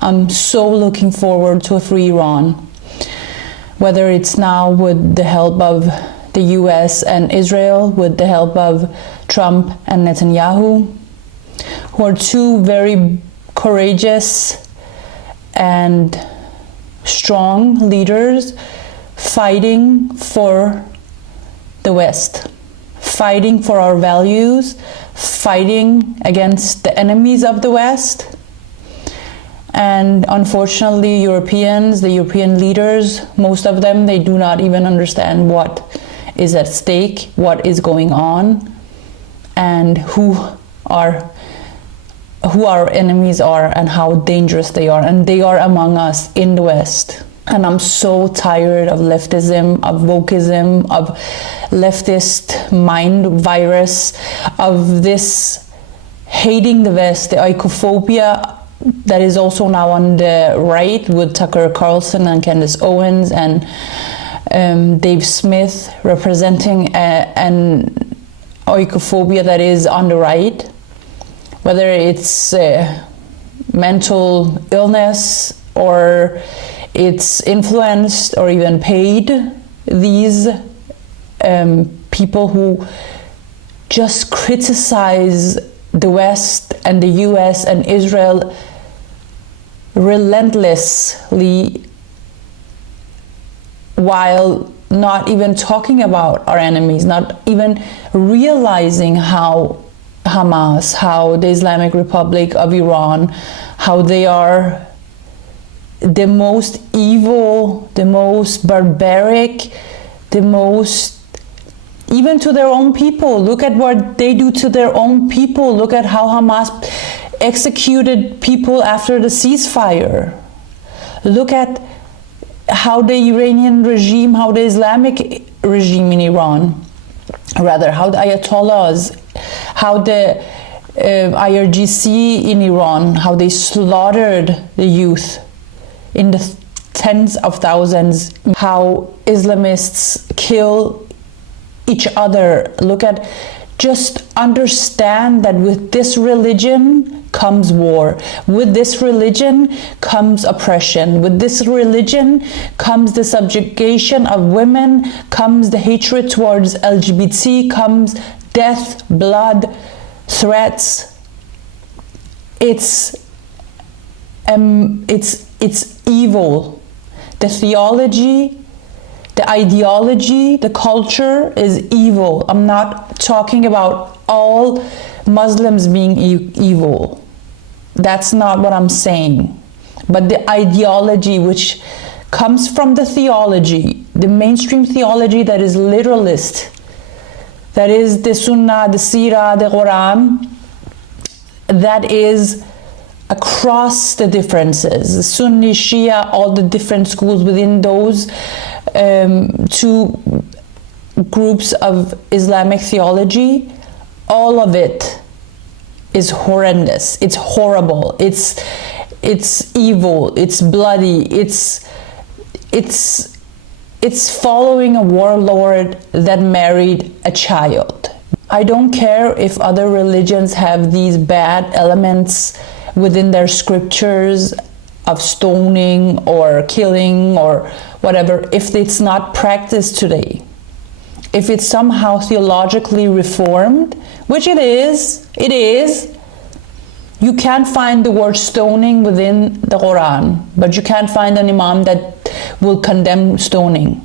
I'm so looking forward to a free Iran, whether it's now with the help of the US and Israel, with the help of Trump and Netanyahu, who are two very courageous and strong leaders fighting for the West, fighting for our values, fighting against the enemies of the West. And unfortunately, Europeans, the European leaders, most of them, they do not even understand what is at stake, what is going on, and who our enemies are and how dangerous they are. And they are among us in the West. And I'm so tired of leftism, of wokeism, of leftist mind virus, of this hating the West, the icophobia that is also now on the right with Tucker Carlson and Candace Owens and Dave Smith representing an oikophobia that is on the right, whether it's mental illness or it's influenced or even paid. These people who just criticize the West and the US and Israel relentlessly, while not even talking about our enemies, not even realizing how Hamas, how the Islamic Republic of Iran, how they are the most evil, the most barbaric, the most, even to their own people. Look at what they do to their own people. Look at how Hamas executed people after the ceasefire. Look at how the Iranian regime, how the Islamic regime in Iran, rather, how the Ayatollahs, how the IRGC in Iran, how they slaughtered the youth in the tens of thousands, how Islamists kill each other. Look at, just understand that with this religion comes war. With this religion comes oppression. With this religion comes the subjugation of women, comes the hatred towards LGBT, comes death, blood, threats. It's evil. The theology, the ideology, the culture is evil. I'm not talking about all Muslims being evil. That's not what I'm saying. But the ideology which comes from the theology, the mainstream theology that is literalist, that is the Sunnah, the Sirah, the Quran, that is across the differences, Sunni, Shia, all the different schools within those two groups of Islamic theology, all of it is horrendous. It's horrible. It's evil. It's bloody. It's following a warlord that married a child. I don't care if other religions have these bad elements within their scriptures of stoning or killing or whatever, if it's not practiced today. If it's somehow theologically reformed, which it is. You can't find the word stoning within the Quran, but you can't find an imam that will condemn stoning.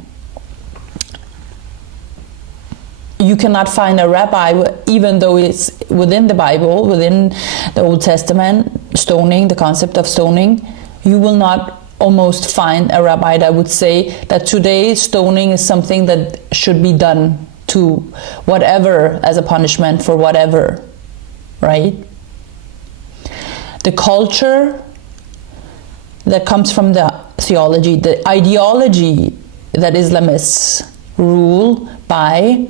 You cannot find a rabbi, even though it's within the Bible, within the Old Testament, stoning, the concept of stoning, you will not almost find a rabbi that would say that today stoning is something that should be done to whatever as a punishment for whatever, right? The culture that comes from the theology, the ideology that Islamists rule by,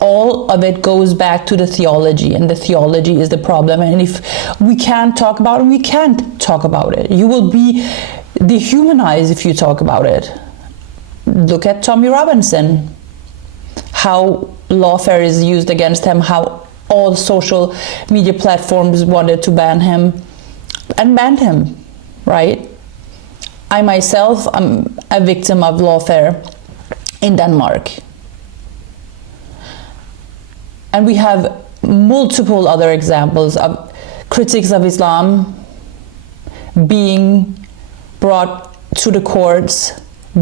all of it goes back to the theology, and the theology is the problem. And if we can't talk about it, we can't talk about it. You will be dehumanized if you talk about it. Look at Tommy Robinson, how lawfare is used against him, how all social media platforms wanted to ban him and banned him. right? I myself am a victim of lawfare in Denmark. And we have multiple other examples of critics of Islam being brought to the courts,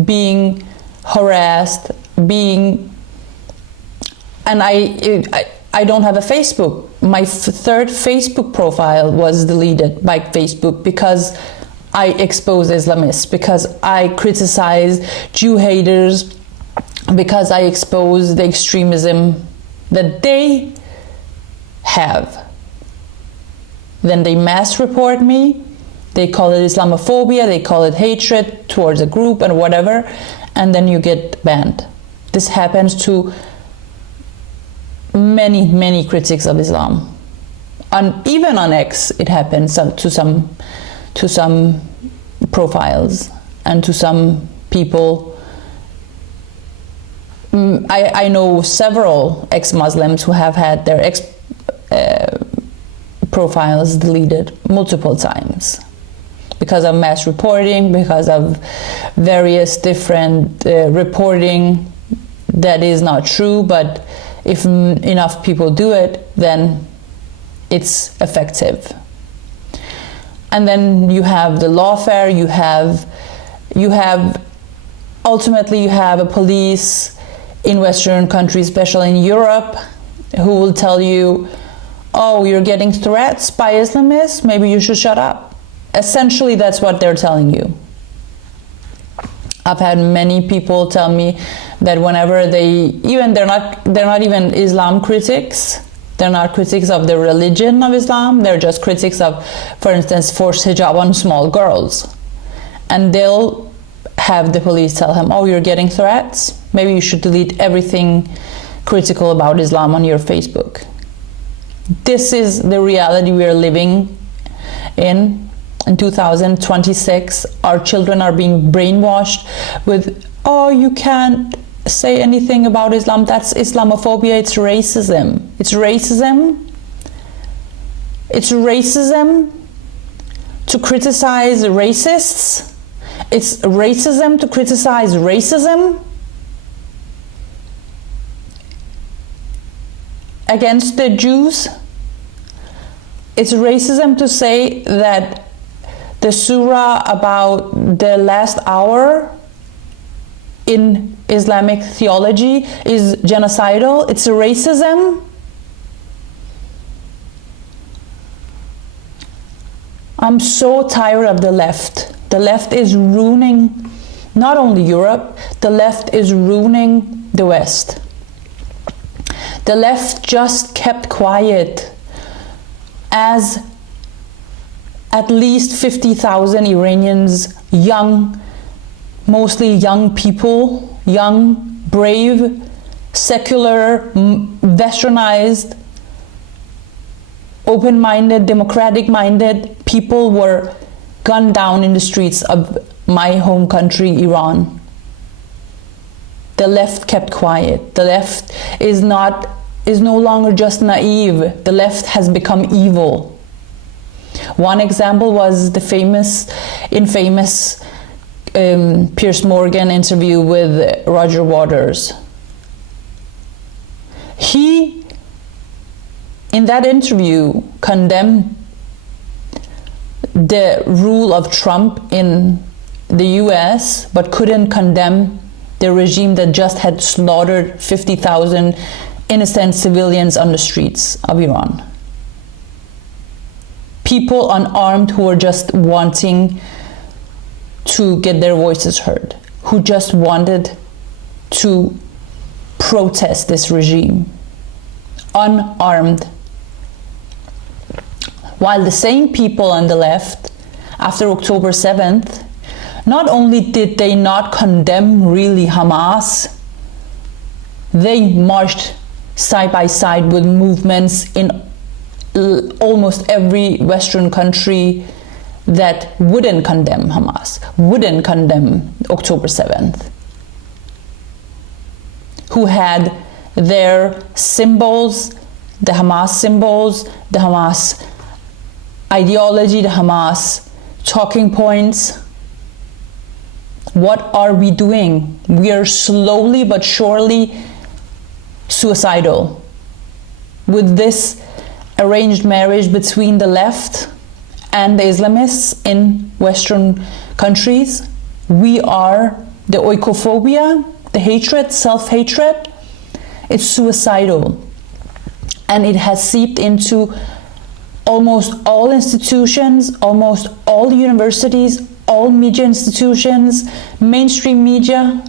being harassed, and I don't have a Facebook. My third Facebook profile was deleted by Facebook because I expose Islamists, because I criticize Jew haters, because I expose the extremism that they have. Then they mass report me, they call it Islamophobia, they call it hatred towards a group and whatever, and then you get banned. This happens to many critics of Islam. And even on X, it happens to some profiles and to some people. I know several ex-Muslims who have had their profiles deleted multiple times because of mass reporting, because of various different reporting that is not true, but if enough people do it, then it's effective. And then you have the lawfare, ultimately you have a police in Western countries, especially in Europe, who will tell you, oh, you're getting threats by Islamists, maybe you should shut up. Essentially, that's what they're telling you. I've had many people tell me that whenever they're not even Islam critics, they're not critics of the religion of Islam, they're just critics of, for instance, forced hijab on small girls. And they'll have the police tell him, oh, you're getting threats, maybe you should delete everything critical about Islam on your Facebook. This is the reality we are living in 2026. Our children are being brainwashed with, oh, you can't say anything about Islam, that's Islamophobia, it's racism. It's racism. It's racism to criticize racists. It's racism to criticize racism against the Jews. It's racism to say that the surah about the last hour in Islamic theology is genocidal. It's racism. I'm so tired of the left. The left is ruining not only Europe, the left is ruining the West. The left just kept quiet as at least 50,000 Iranians, mostly young people, young, brave, secular, westernized, open-minded, democratic-minded people were gunned down in the streets of my home country, Iran. The left kept quiet. The left is no longer just naive. The left has become evil. One example was the infamous Piers Morgan interview with Roger Waters. He, in that interview, condemned the rule of Trump in the US, but couldn't condemn the regime that just had slaughtered 50,000 innocent civilians on the streets of Iran. People unarmed who were just wanting to get their voices heard, who just wanted to protest this regime, unarmed. While the same people on the left, after October 7th, not only did they not condemn really Hamas, they marched side by side with movements in almost every Western country that wouldn't condemn Hamas, wouldn't condemn October 7th, who had their symbols, the Hamas ideology, the Hamas talking points. What are we doing? We are slowly but surely suicidal. With this arranged marriage between the left and the Islamists in Western countries, we are the oikophobia, the hatred, self-hatred. It's suicidal. And it has seeped into almost all institutions, almost all universities, all media institutions, mainstream media.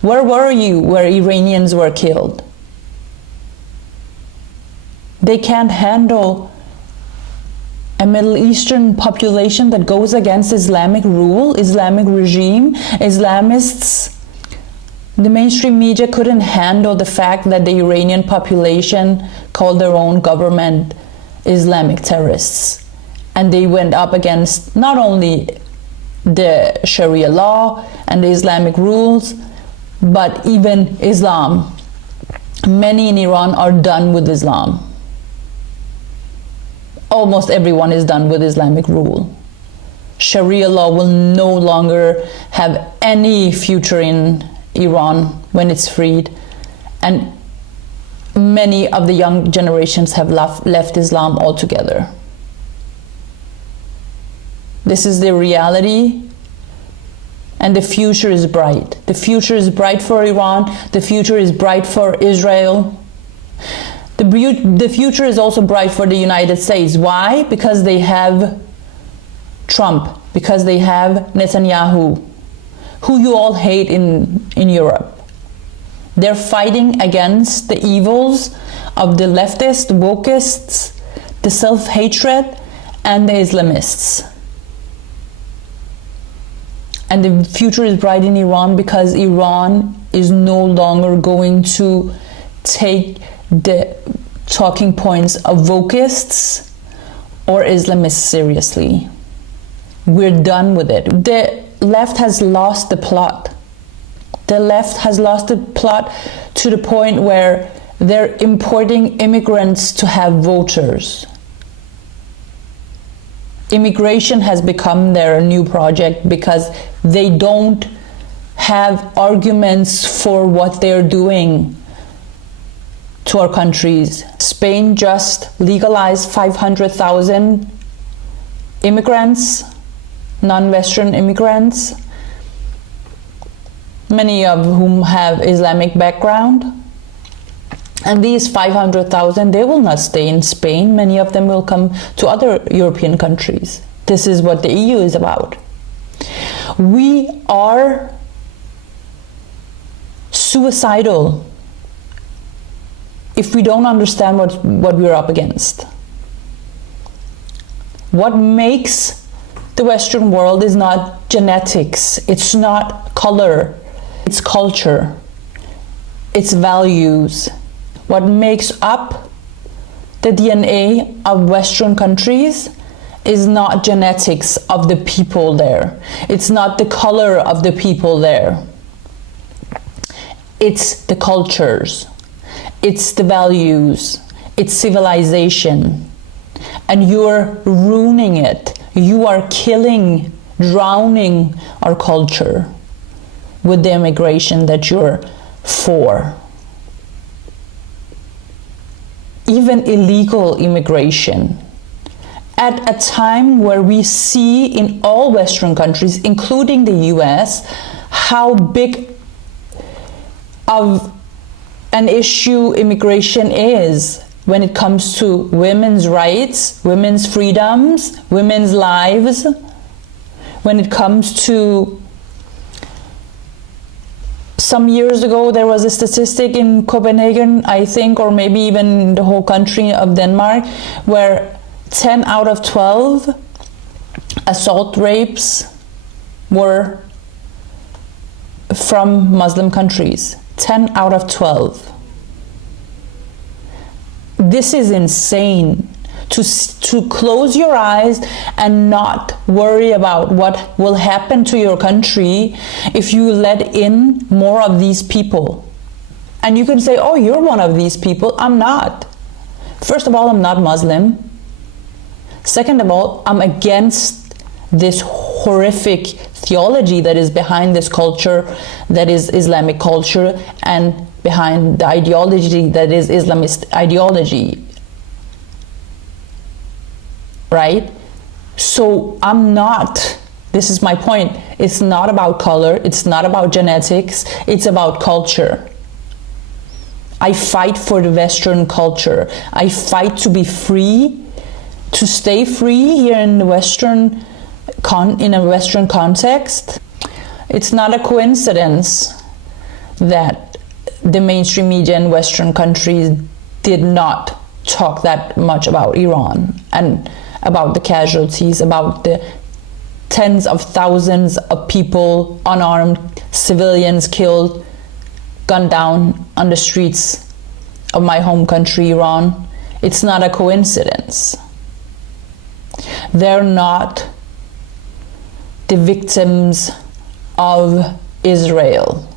Where were you where Iranians were killed? They can't handle a Middle Eastern population that goes against Islamic rule, Islamic regime, Islamists. The mainstream media couldn't handle the fact that the Iranian population called their own government Islamic terrorists. And they went up against not only the Sharia law and the Islamic rules, but even Islam. Many in Iran are done with Islam. Almost everyone is done with Islamic rule. Sharia law will no longer have any future in Iran when it's freed. And many of the young generations have left Islam altogether. This is the reality, and the future is bright. The future is bright for Iran. The future is bright for Israel. The future is also bright for the United States. Why? Because they have Trump, because they have Netanyahu, who you all hate in Europe. They're fighting against the evils of the leftists, the wokists, the self-hatred, and the Islamists. And the future is bright in Iran because Iran is no longer going to take the talking points of wokists or Islamists seriously. We're done with it. The left has lost the plot. The left has lost the plot to the point where they're importing immigrants to have voters. Immigration has become their new project because they don't have arguments for what they're doing to our countries. Spain just legalized 500,000 immigrants, non-Western immigrants, many of whom have Islamic background. And these 500,000, they will not stay in Spain. Many of them will come to other European countries. This is what the EU is about. We are suicidal if we don't understand what we're up against. What makes the Western world is not genetics, it's not color, it's culture, it's values. What makes up the DNA of Western countries is not genetics of the people there. It's not the color of the people there. It's the cultures. It's the values. It's civilization. And you're ruining it. You are killing, drowning our culture with the immigration that you're for. Even illegal immigration. At a time where we see in all Western countries, including the US, how big of an issue immigration is when it comes to women's rights, women's freedoms, women's lives, when it comes to some years ago, there was a statistic in Copenhagen, I think, or maybe even the whole country of Denmark, where 10 out of 12 assault rapes were from Muslim countries. 10 out of 12. This is insane. To close your eyes and not worry about what will happen to your country if you let in more of these people. And you can say, oh, you're one of these people. I'm not. First of all, I'm not Muslim. Second of all, I'm against this horrific theology that is behind this culture, that is Islamic culture, and behind the ideology that is Islamist ideology, right? So this is my point, it's not about color, it's not about genetics, it's about culture. I fight for the Western culture. I fight to be free, to stay free here in the Western in a Western context. It's not a coincidence that the mainstream media in Western countries did not talk that much about Iran and about the casualties, about the tens of thousands of people, unarmed civilians killed, gunned down on the streets of my home country, Iran. It's not a coincidence. They're not the victims of Israel,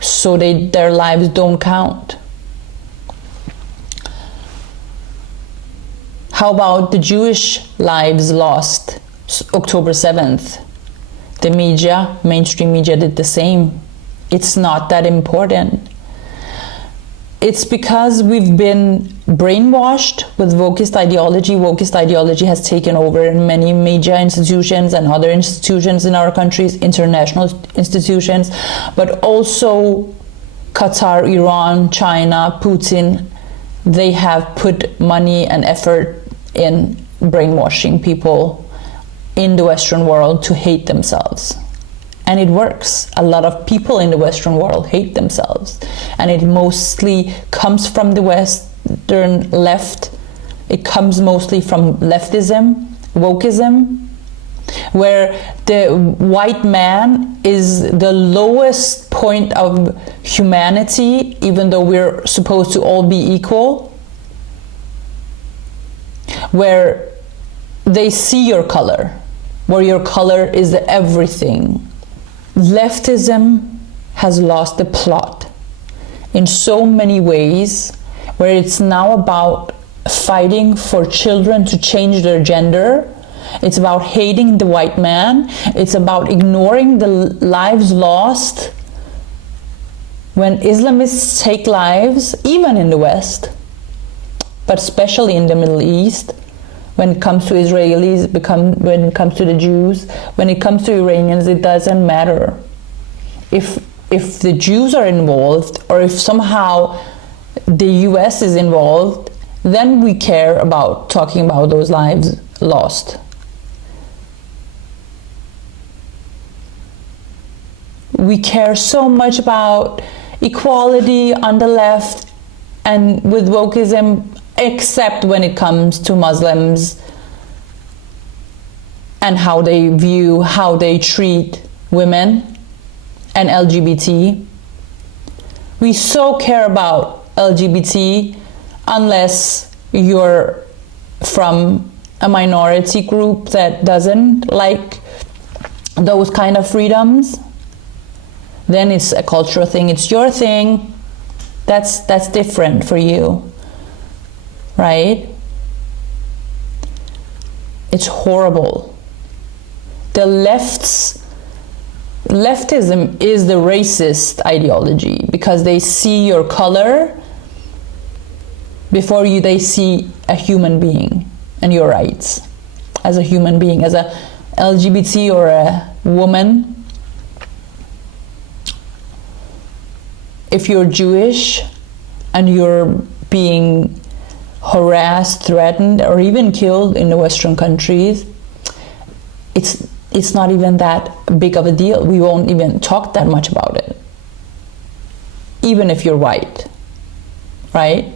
so their lives don't count. How about the Jewish lives lost October 7th? The media, mainstream media, did the same. It's not that important. It's because we've been brainwashed with wokist ideology. Wokist ideology has taken over in many media institutions and other institutions in our countries, international institutions, but also Qatar, Iran, China, Putin. They have put money and effort in brainwashing people in the Western world to hate themselves. And it works. A lot of people in the Western world hate themselves. And it mostly comes from the Western left. It comes mostly from leftism, wokeism, where the white man is the lowest point of humanity, even though we're supposed to all be equal, where they see your color, where your color is everything. Leftism has lost the plot in so many ways, where it's now about fighting for children to change their gender. It's about hating the white man. It's about ignoring the lives lost when Islamists take lives, even in the West, but especially in the Middle East. When it comes to Israelis, when it comes to the Jews, when it comes to Iranians, it doesn't matter. If the Jews are involved, or if somehow the US is involved, then we care about talking about those lives lost. We care so much about equality on the left and with wokeism, except when it comes to Muslims and how they treat women and LGBT. We so care about LGBT unless you're from a minority group that doesn't like those kind of freedoms. Then it's a cultural thing, it's your thing. That's different for you. Right? It's horrible. The leftism is the racist ideology, because they see your color before they see a human being and your rights as a human being, as a LGBT or a woman. If you're Jewish and you're being harassed, threatened, or even killed in the Western countries, it's not even that big of a deal. We won't even talk that much about it, even if you're white, right?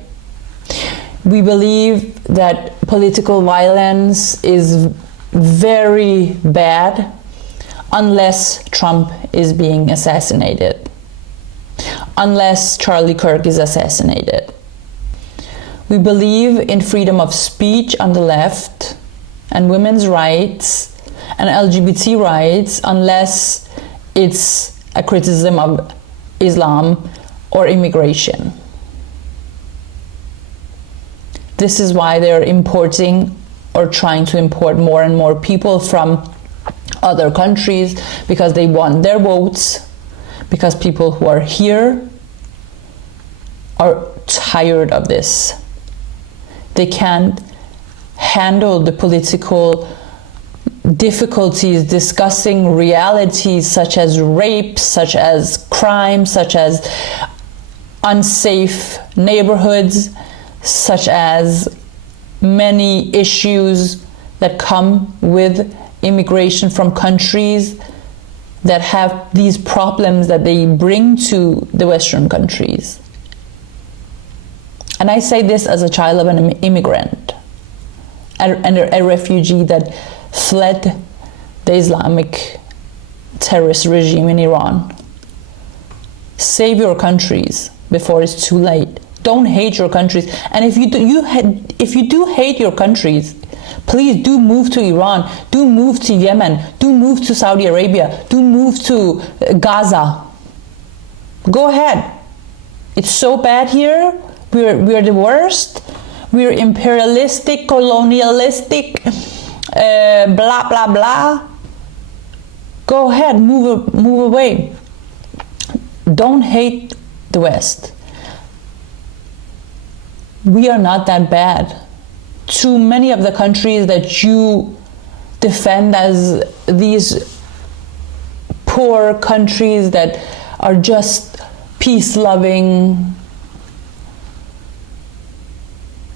We believe that political violence is very bad unless Trump is being assassinated, unless Charlie Kirk is assassinated. We believe in freedom of speech on the left and women's rights and LGBT rights unless it's a criticism of Islam or immigration. This is why they're importing or trying to import more and more people from other countries because they want their votes, because people who are here are tired of this. They can't handle the political difficulties discussing realities such as rape, such as crime, such as unsafe neighborhoods, such as many issues that come with immigration from countries that have these problems that they bring to the Western countries. And I say this as a child of an immigrant and a refugee that fled the Islamic terrorist regime in Iran. Save your countries before it's too late. Don't hate your countries. And if you do hate your countries, please do move to Iran, do move to Yemen, do move to Saudi Arabia, do move to Gaza. Go ahead. It's so bad here. We're the worst. We're imperialistic, colonialistic, blah, blah, blah. Go ahead, move away. Don't hate the West. We are not that bad. Too many of the countries that you defend as these poor countries that are just peace-loving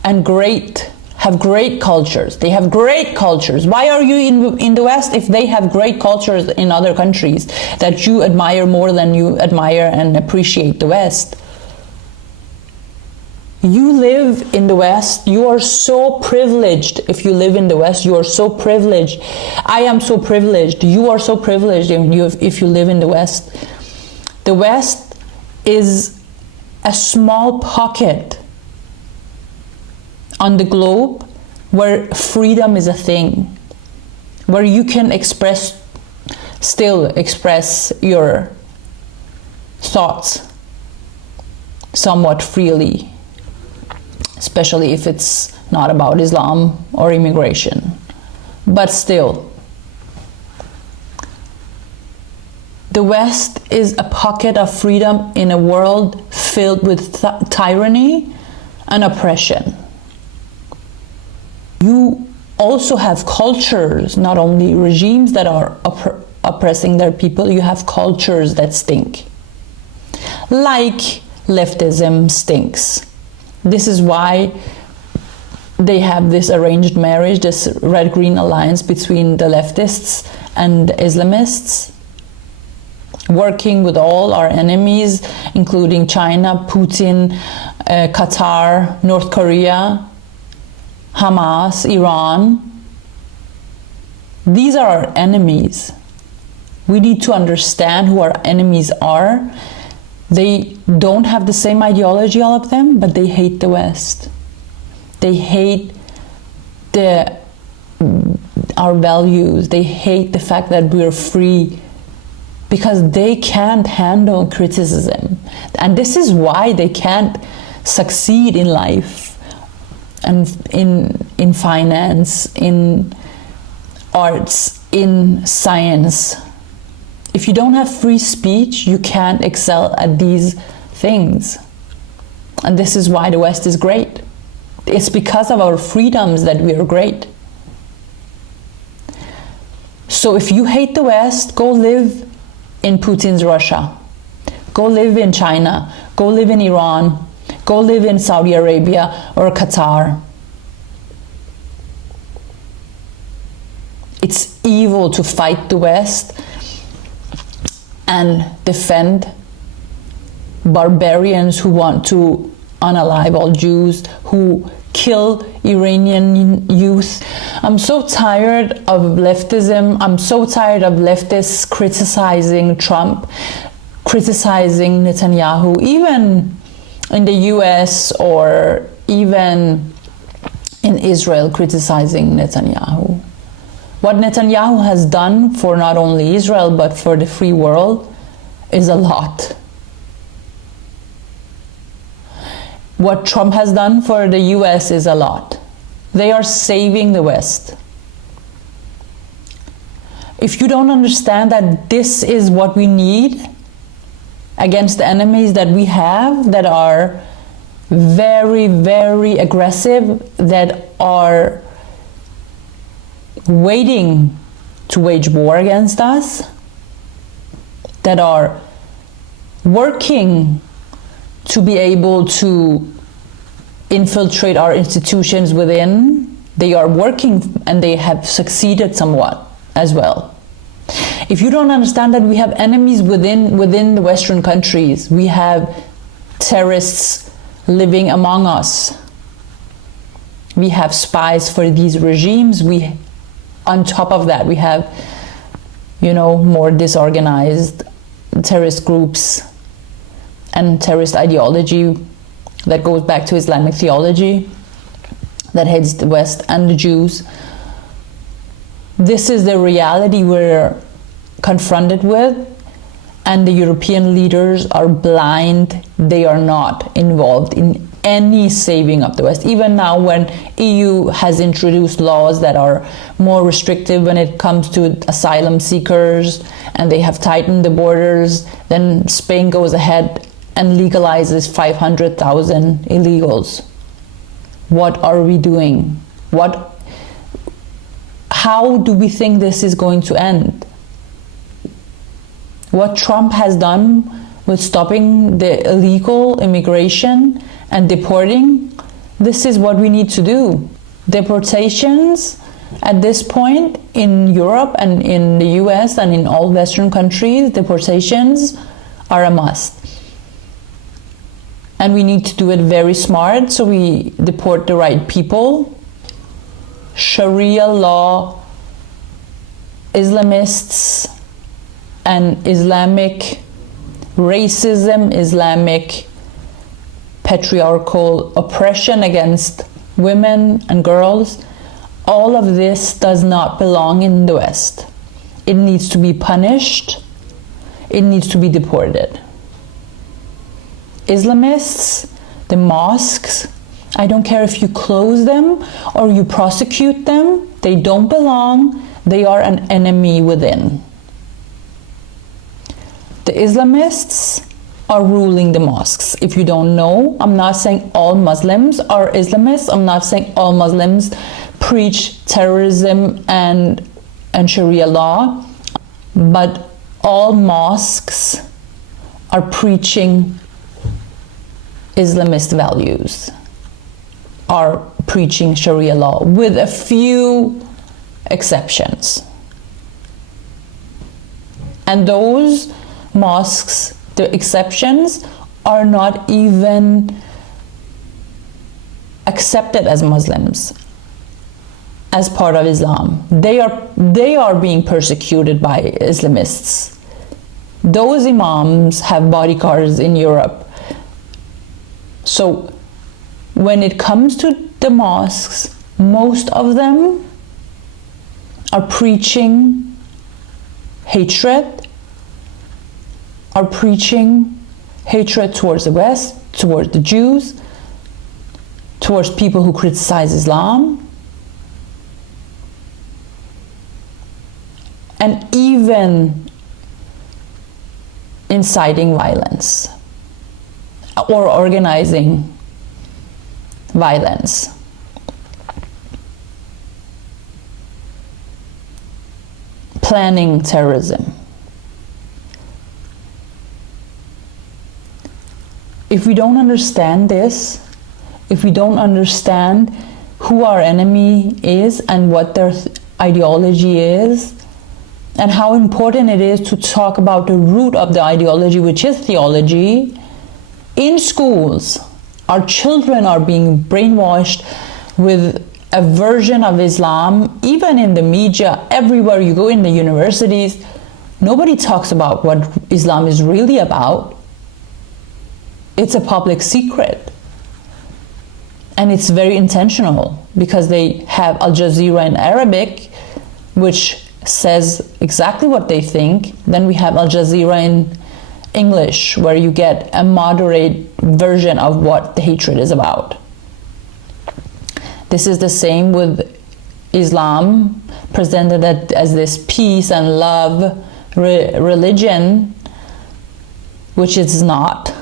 and have great cultures. They have great cultures. Why are you in the West if they have great cultures in other countries that you admire more than you admire and appreciate the West? You live in the West. You are so privileged. If you live in the West, you are so privileged. I am so privileged. You are so privileged if you live in the West. The West is a small pocket on the globe where freedom is a thing, where you can still express your thoughts somewhat freely, especially if it's not about Islam or immigration. But still, the West is a pocket of freedom in a world filled with tyranny and oppression. You also have cultures, not only regimes that are oppressing their people, you have cultures that stink. Like leftism stinks. This is why they have this arranged marriage, this red-green alliance between the leftists and the Islamists, working with all our enemies, including China, Putin, Qatar, North Korea, Hamas, Iran. These are our enemies. We need to understand who our enemies are. They don't have the same ideology, all of them, but they hate the West. They hate our values. They hate the fact that we're free, because they can't handle criticism. And this is why they can't succeed in life, and in finance, in arts, in science. If you don't have free speech, you can't excel at these things. And this is why the West is great. It's because of our freedoms that we are great. So if you hate the West, go live in Putin's Russia. Go live in China. Go live in Iran. Go live in Saudi Arabia or Qatar. It's evil to fight the West and defend barbarians who want to unalive all Jews, who kill Iranian youth. I'm so tired of leftism. I'm so tired of leftists criticizing Trump, criticizing Netanyahu, even in the US or even in Israel, criticizing Netanyahu. What Netanyahu has done for not only Israel but for the free world is a lot. What Trump has done for the US is a lot. They are saving the West. if you don't understand that this is what we need against the enemies that we have, that are very, very aggressive, that are waiting to wage war against us, that are working to be able to infiltrate our institutions within. They are working, and they have succeeded somewhat as well. If you don't understand that we have enemies within the Western countries, we have terrorists living among us, we have spies for these regimes, on top of that we have, more disorganized terrorist groups and terrorist ideology that goes back to Islamic theology that hates the West and the Jews. This is the reality we're confronted with, and the European leaders are blind. They are not involved in any saving of the West. Even now, when EU has introduced laws that are more restrictive when it comes to asylum seekers, and they have tightened the borders, then Spain goes ahead and legalizes 500,000 illegals. What are we doing? How do we think this is going to end? What Trump has done with stopping the illegal immigration and deporting, this is what we need to do. Deportations at this point in Europe and in the US and in all Western countries, deportations are a must. And we need to do it very smart, so we deport the right people. Sharia law, Islamists, and Islamic racism, Islamic patriarchal oppression against women and girls, all of this does not belong in the West. It needs to be punished. It needs to be deported. Islamists, the mosques, I don't care if you close them or you prosecute them, they don't belong. They are an enemy within. The Islamists are ruling the mosques. If you don't know, I'm not saying all Muslims are Islamists. I'm not saying all Muslims preach terrorism and Sharia law, but all mosques are preaching Islamist values, are preaching Sharia law, with a few exceptions. And those mosques, the exceptions, are not even accepted as Muslims, as part of Islam. They are being persecuted by Islamists. Those imams have bodyguards in Europe. So when it comes to the mosques, most of them are preaching hatred, are preaching hatred towards the West, towards the Jews, towards people who criticize Islam, and even inciting violence or organizing violence. Planning terrorism. If we don't understand this, if we don't understand who our enemy is and what their ideology is, and how important it is to talk about the root of the ideology, which is theology, in schools, our children are being brainwashed with a version of Islam. Even in the media, everywhere you go, in the universities, nobody talks about what Islam is really about. It's a public secret. And it's very intentional, because they have Al Jazeera in Arabic, which says exactly what they think. Then we have Al Jazeera in English, where you get a moderate version of what the hatred is about. This is the same with Islam, presented as this peace and love religion, which it's not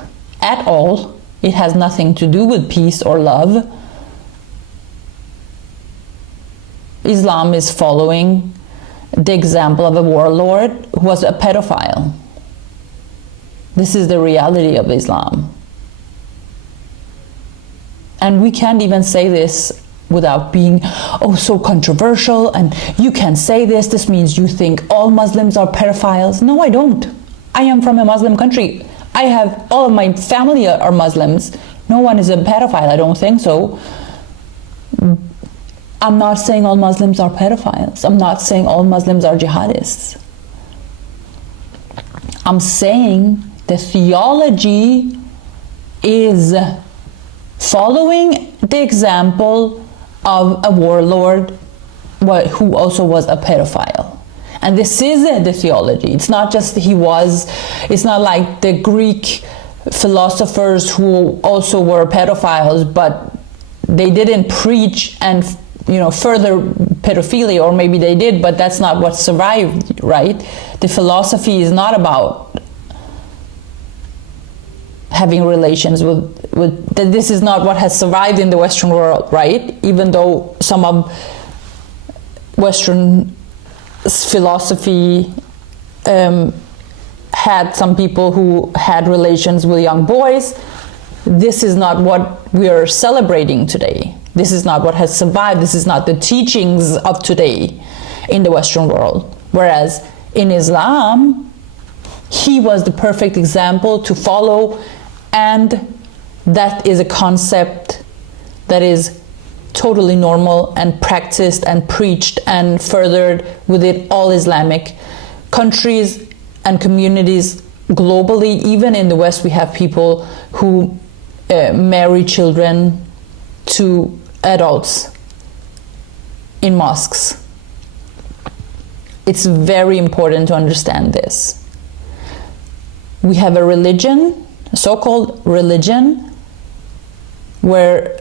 at all. It has nothing to do with peace or love. Islam is following the example of a warlord who was a pedophile. This is the reality of Islam. And we can't even say this without being, so controversial, and you can't say this means you think all Muslims are pedophiles. No, I don't. I am from a Muslim country. I have, all of my family are Muslims. No one is a pedophile, I don't think so. I'm not saying all Muslims are pedophiles. I'm not saying all Muslims are jihadists. I'm saying the theology is following the example of a warlord who also was a pedophile. And this is the theology. It's not just it's not like the Greek philosophers who also were pedophiles, but they didn't preach and further pedophilia, or maybe they did, but that's not what survived, right? The philosophy is not about having relations with this is not what has survived in the Western world, right? Even though some of Western philosophy had some people who had relations with young boys, this is not what we are celebrating today. This is not what has survived. This is not the teachings of today in the Western world. Whereas in Islam, he was the perfect example to follow, and that is a concept that is totally normal and practiced and preached and furthered within all Islamic countries and communities globally. Even in the West, we have people who marry children to adults in mosques. It's very important to understand this. We have a religion, a so-called religion, where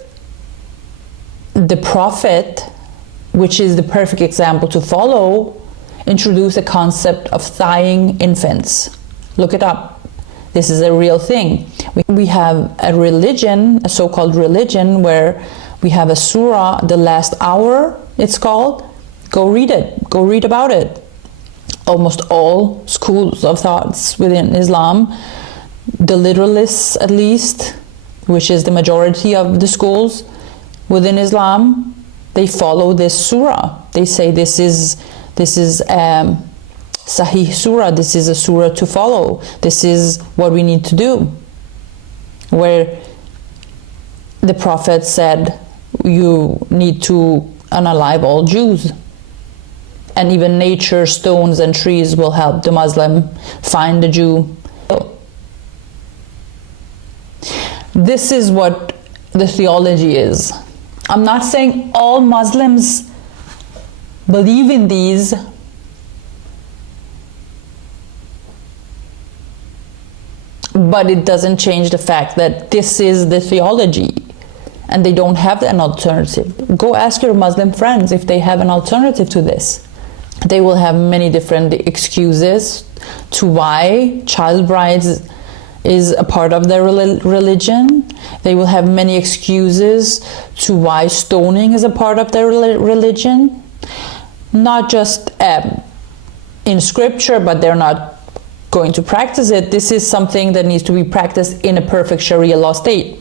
the Prophet, which is the perfect example to follow, introduced the concept of thawing infants. Look it up. This is a real thing. We have a religion, a so-called religion, where we have a surah, the last hour, it's called. Go read it. Go read about it. Almost all schools of thoughts within Islam, the literalists at least, which is the majority of the schools within Islam, they follow this surah. They say this is Sahih surah. This is a surah to follow. This is what we need to do. Where the Prophet said, you need to unalive all Jews. And even nature, stones and trees will help the Muslim find the Jew. This is what the theology is. I'm not saying all Muslims believe in these, but it doesn't change the fact that this is the theology and they don't have an alternative. Go ask your Muslim friends if they have an alternative to this. They will have many different excuses to why child brides is a part of their religion. They will have many excuses to why stoning is a part of their religion. Not just in scripture, but they're not going to practice it. This is something that needs to be practiced in a perfect Sharia law state.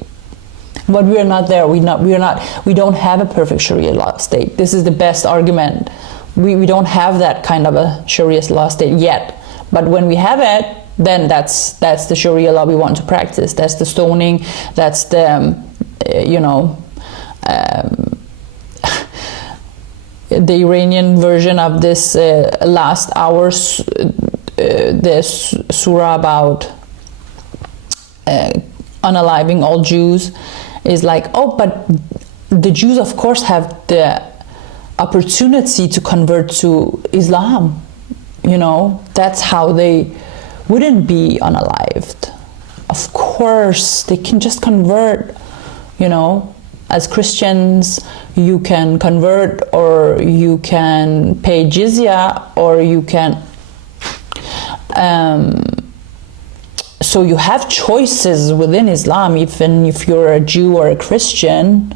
But we are not there. We don't have a perfect Sharia law state. This is the best argument. We don't have that kind of a Sharia law state yet. But when we have it, then that's the Sharia law we want to practice. That's the stoning. That's the the Iranian version of this last hours, this surah about unaliving all Jews, is like, but the Jews of course have the opportunity to convert to Islam. That's how they wouldn't be unalived. Of course, they can just convert, as Christians, you can convert, or you can pay jizya, or you can so you have choices within Islam. Even if you're a Jew or a Christian,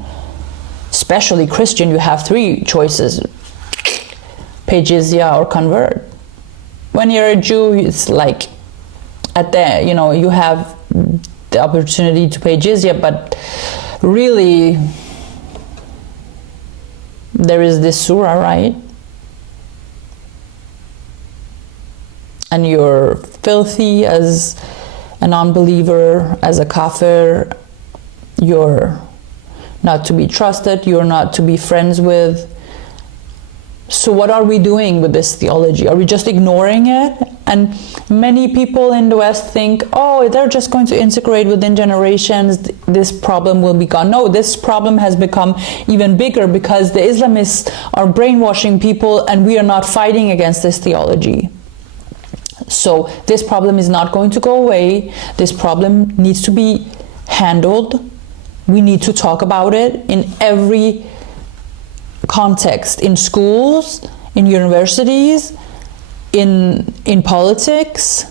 especially Christian, you have three choices: pay jizya or convert. When you're a Jew, it's like at the, you have the opportunity to pay jizya, but really there is this surah, right? And you're filthy as a non-believer, as a kafir. You're not to be trusted, you're not to be friends with. So what are we doing with this theology? Are we just ignoring it? And many people in the West think, oh, they're just going to integrate within generations, this problem will be gone. No, this problem has become even bigger because the Islamists are brainwashing people, and we are not fighting against this theology. So this problem is not going to go away. This problem needs to be handled. We need to talk about it in every context, in schools, in universities, in politics,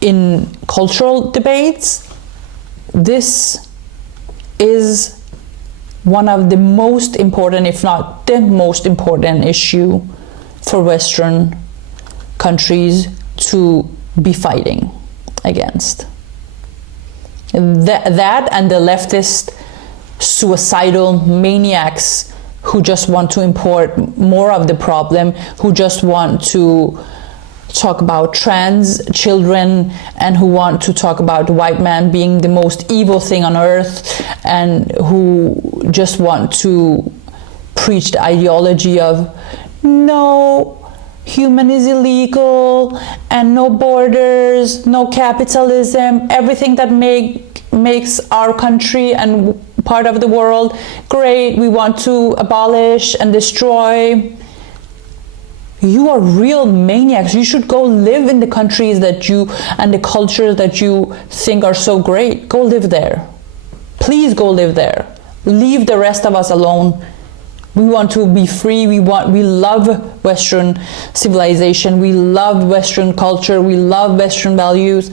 in cultural debates. This is one of the most important, if not the most important issue for Western countries to be fighting against. That and the leftist suicidal maniacs who just want to import more of the problem, who just want to talk about trans children, and who want to talk about the white man being the most evil thing on earth, and who just want to preach the ideology of no, human is illegal, and no borders, no capitalism, everything that makes our country and part of the world great, we want to abolish and destroy. You are real maniacs. You should go live in the countries that you and the cultures that you think are so great. Go live there. Please go live there. Leave the rest of us alone. We want to be free. We love Western civilization. We love Western culture. We love Western values.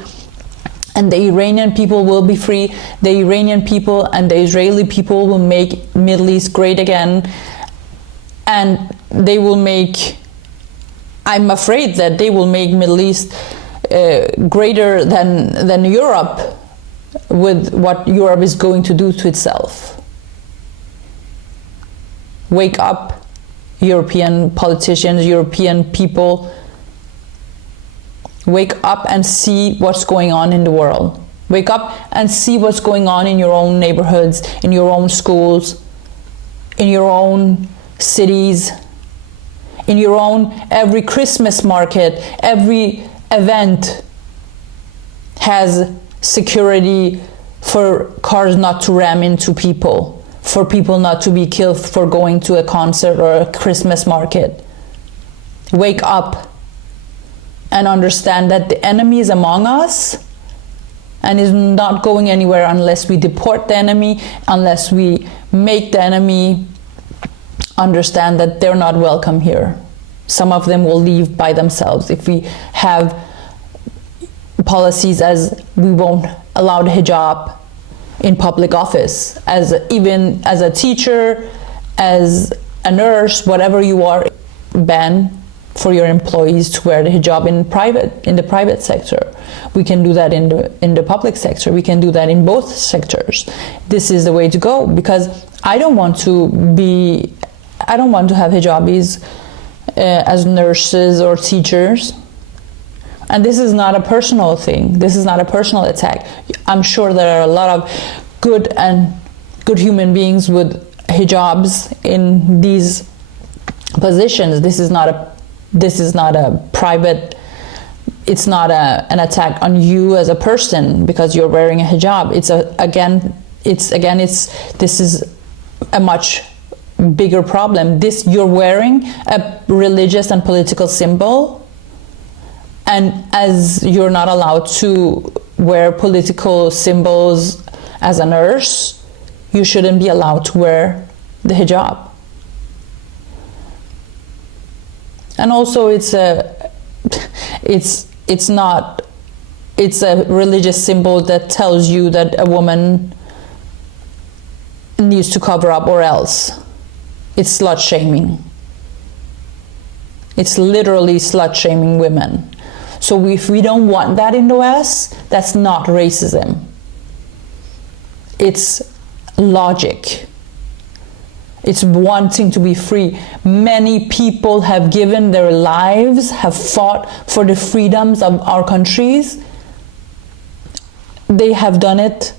And the Iranian people will be free. The Iranian people and the Israeli people will make Middle East great again. And they will make, I'm afraid that they will make Middle East greater than Europe, with what Europe is going to do to itself. Wake up, European politicians, European people. Wake up and see what's going on in the world. Wake up and see what's going on in your own neighborhoods, in your own schools, in your own cities, in your own every Christmas market, every event has security for cars not to ram into people, for people not to be killed for going to a concert or a Christmas market. Wake up and understand that the enemy is among us and is not going anywhere unless we deport the enemy, unless we make the enemy understand that they're not welcome here. Some of them will leave by themselves if we have policies as we won't allow the hijab in public office, even as a teacher, as a nurse, whatever you are, ban for your employees to wear the hijab in the private sector. We can do that in the public sector. We can do that in both sectors. This is the way to go, because I don't want to have hijabis as nurses or teachers. And this is not a personal thing. This is not a personal attack. I'm sure there are a lot of good human beings with hijabs in these positions. This is not a private, it's not an attack on you as a person because you're wearing a hijab. This is a much bigger problem. You're wearing a religious and political symbol, and as you're not allowed to wear political symbols as a nurse, you shouldn't be allowed to wear the hijab. And also it's a religious symbol that tells you that a woman needs to cover up, or else it's slut shaming. It's literally slut shaming women. So if we don't want that in the West, that's not racism. It's logic. It's wanting to be free. Many people have given their lives, have fought for the freedoms of our countries. They have done it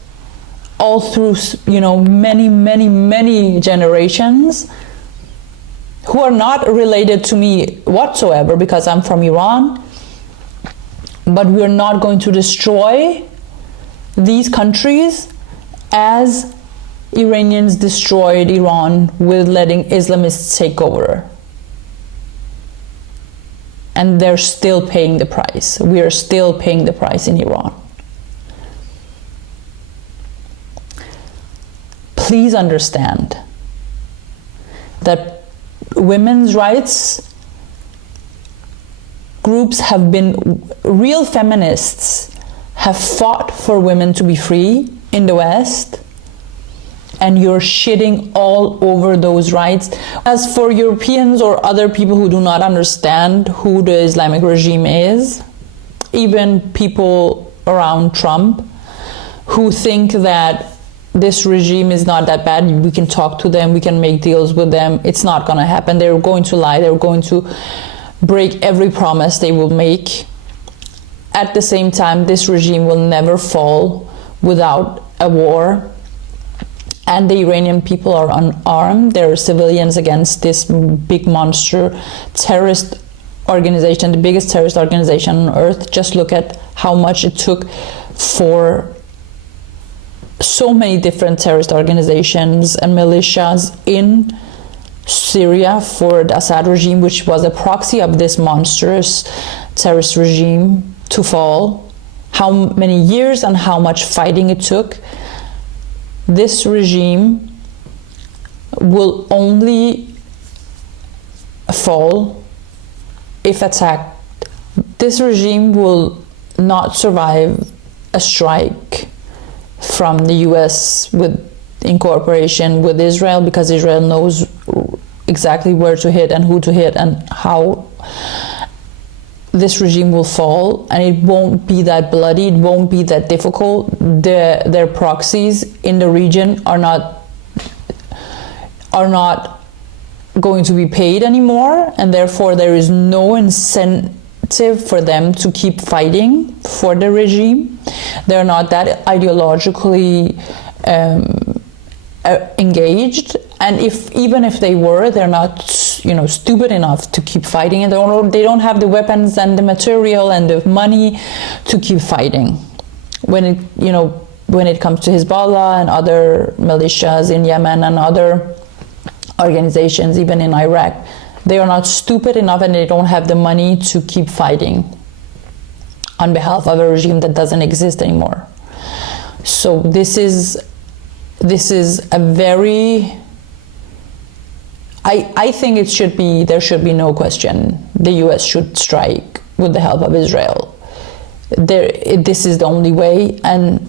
all through, many generations, who are not related to me whatsoever because I'm from Iran. But we're not going to destroy these countries as Iranians destroyed Iran with letting Islamists take over. And they're still paying the price. We are still paying the price in Iran. Please understand that women's rights groups have been, real feminists have fought for women to be free in the West, and you're shitting all over those rights. As for Europeans or other people who do not understand who the Islamic regime is, even people around Trump who think that this regime is not that bad, we can talk to them, we can make deals with them, it's not going to happen. They're going to lie, they're going to break every promise they will make. At the same time, this regime will never fall without a war. And the Iranian people are unarmed. They're civilians against this big monster terrorist organization, the biggest terrorist organization on earth. Just look at how much it took for so many different terrorist organizations and militias in Syria for the Assad regime, which was a proxy of this monstrous terrorist regime, to fall. How many years and how much fighting it took. This regime will only fall if attacked. This regime will not survive a strike from the US in cooperation with Israel, because Israel knows exactly where to hit and who to hit and how. This regime will fall, and it won't be that bloody, it won't be that difficult. Their proxies in the region are not going to be paid anymore, and therefore there is no incentive for them to keep fighting for the regime. They're not that ideologically engaged, and even if they were, they're not stupid enough to keep fighting, and they don't have the weapons and the material and the money to keep fighting. When it comes to Hezbollah and other militias in Yemen and other organizations, even in Iraq, they are not stupid enough, and they don't have the money to keep fighting on behalf of a regime that doesn't exist anymore. So this is a very, I think there should be no question. The US should strike with the help of Israel. This is the only way, and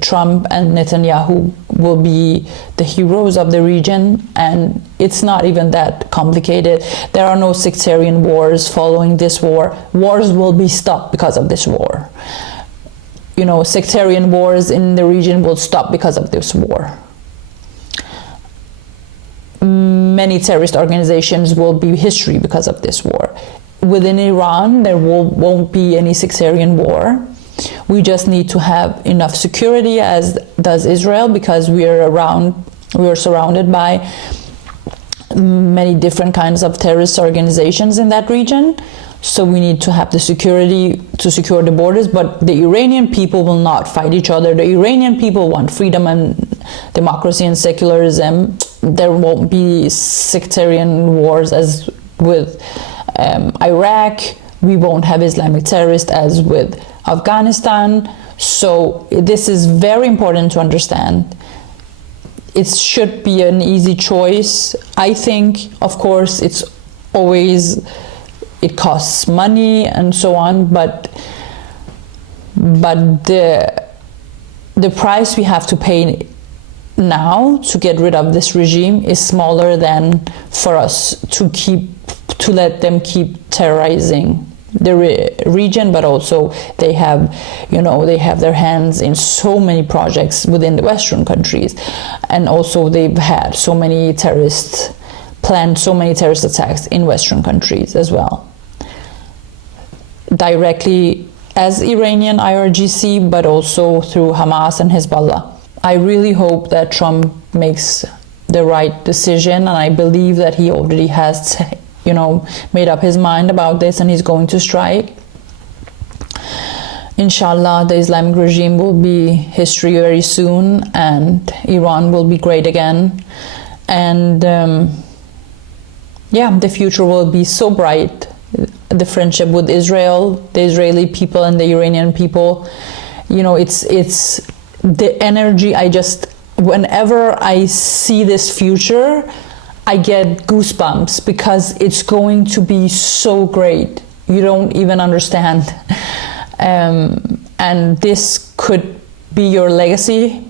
Trump and Netanyahu will be the heroes of the region, and it's not even that complicated. There are no sectarian wars following this war. Wars will be stopped because of this war. Sectarian wars in the region will stop because of this war. Many terrorist organizations will be history because of this war. Within Iran, there won't be any sectarian war. We just need to have enough security, as does Israel, because we are surrounded by many different kinds of terrorist organizations in that region. So we need to have the security to secure the borders, but the Iranian people will not fight each other. The Iranian people want freedom and democracy and secularism. There won't be sectarian wars as with Iraq. We won't have Islamic terrorists as with Afghanistan. So this is very important to understand, it should be an easy choice. I think, of course, it costs money and so on, but the price we have to pay now to get rid of this regime is smaller than for us to let them keep terrorizing the region. But also they have their hands in so many projects within the Western countries, and also they've had planned so many terrorist attacks in Western countries as well, directly as Iranian IRGC, but also through Hamas and Hezbollah. I really hope that Trump makes the right decision, and I believe that he already has made up his mind about this, and he's going to strike. Inshallah, the Islamic regime will be history very soon, and Iran will be great again. And the future will be so bright. The friendship with Israel, the Israeli people and the Iranian people, it's the energy. Whenever I see this future, I get goosebumps, because it's going to be so great. You don't even understand. And this could be your legacy,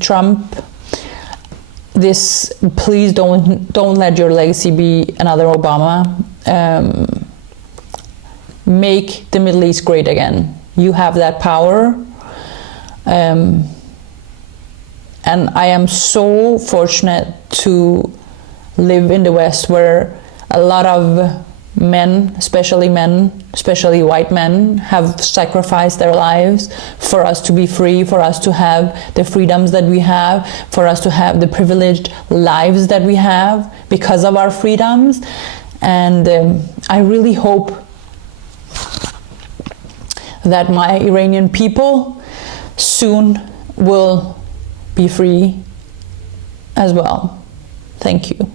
Trump. Please don't let your legacy be another Obama. Make the Middle East great again. You have that power. And I am so fortunate to live in the West, where a lot of men, especially white men, have sacrificed their lives for us to be free, for us to have the freedoms that we have, for us to have the privileged lives that we have because of our freedoms. And I really hope that my Iranian people soon will be free as well. Thank you.